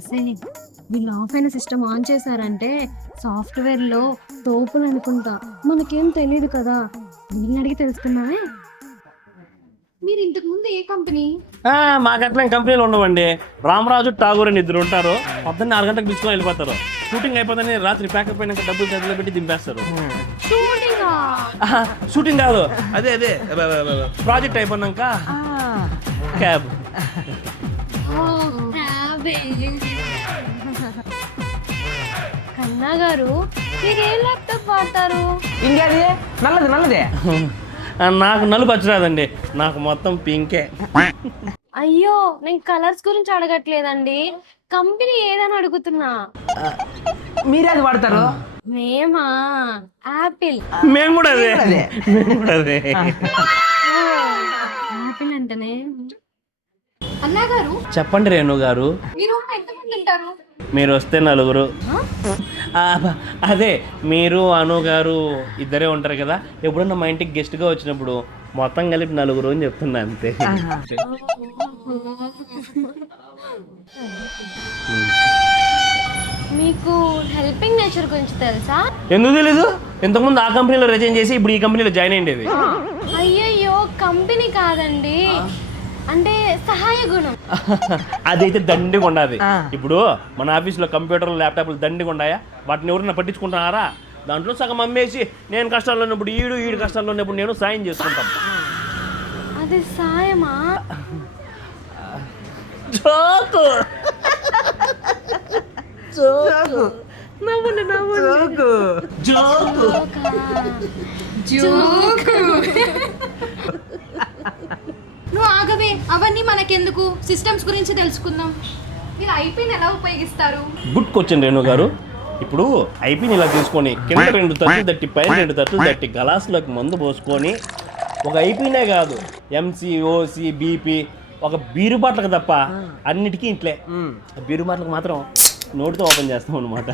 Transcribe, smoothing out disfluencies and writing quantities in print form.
అసలు వీళ్ళు ఆఫ్ అయిన సిస్టమ్ ఆన్ చేశారంటే సాఫ్ట్వేర్ లో తోపులు అనుకుంటా. మనకేం తెలియదు కదా, వీళ్ళని అడిగి తెలుసుకున్నావే. మీరు ఇంతకు ముందు ఏ కంపెనీ? మాకు అట్లా కంపెనీలు ఉండవండి. రామరాజు ఠాగూర్ అని ఇద్దరు ఉంటారు. పొద్దున్న 4 గంటలకు తీసుకొని వెళ్ళిపోతారు. షూటింగ్ అయిపోతుంది, రాత్రి ప్యాకప్ అయినాక డబ్బులు చేతిలో పెట్టి దింపేస్తారు. షూటింగ్ కాదు, అదే అదే ప్రాజెక్ట్ అయిపోయినాక క్యాబ్. కన్నా గారు, మీరు ఏ ల్యాప్టాప్ వాడతారు? ఇంకేది నల్లదే. నాకు నలుపు వచ్చరాదండి, నాకు మొత్తం పింకే. అయ్యో, నేను కలర్స్ గురించి అడగట్లేదండి, కంపెనీ ఏదని అడుగుతున్నా. మీరేది వాడతారు? మేమా యాపిల్. మేము కూడా అదే. యాపిల్ అంటేనే. అన్నా గారు చెప్పండి రేణు గారు. మీరు ఎంతమంది ఉంటారు? మీరు వస్తే 4. అదే మీరు అను గారు ఇద్దరే ఉంటారు కదా. ఎప్పుడన్నా మా ఇంటికి గెస్ట్గా వచ్చినప్పుడు మొత్తం కలిపి 4 అని చెప్తున్నా అంతే. మీకు హెల్పింగ్ నేచర్ గురించి తెలుసా? ఎందుకు తెలీదు? ఇంతకుముందు ఆ కంపెనీలో రిజైన్ చేసి ఇప్పుడు ఈ కంపెనీలో జాయిన్ అయ్యేది. అయ్యయ్యో, కంపెనీ కాదండి, అంటే సహాయ గుణం. అదైతే దండిగా ఉండాలి. ఇప్పుడు మన ఆఫీస్లో కంప్యూటర్లు ల్యాప్టాప్లు దండిగా ఉన్నాయా? వాటిని ఎవరైనా పట్టించుకుంటున్నారా? దాంట్లో సగం అమ్మేసి నేను కష్టాల్లో ఉన్నప్పుడు ఈడు కష్టాల్లో ఉన్నప్పుడు నేను సాయం చేసుకుంటాను. అది సాయమా? జోకు. నువ్వు ఆగవే, అవన్నీ మనకెందుకు, సిస్టమ్స్ గురించి తెలుసుకుందాం. మీరు ఐపీని ఎలా ఉపయోగిస్తారు? గుడ్ క్వశ్చన్ రేణు గారు. ఇప్పుడు ఐపీని ఇలా తీసుకొని కింద 2 తట్లు తట్టి పైన 2 తట్లు తట్టి గ్లాసులోకి మందు పోసుకొని, ఒక ఐపీనే కాదు ఎంసీ, ఓసీ, బీపీ, ఒక బీరు బాటలకు తప్ప అన్నిటికీ ఇంట్లే. బీరు బాటలకు మాత్రం నోటితో ఓపెన్ చేస్తాం అనమాట.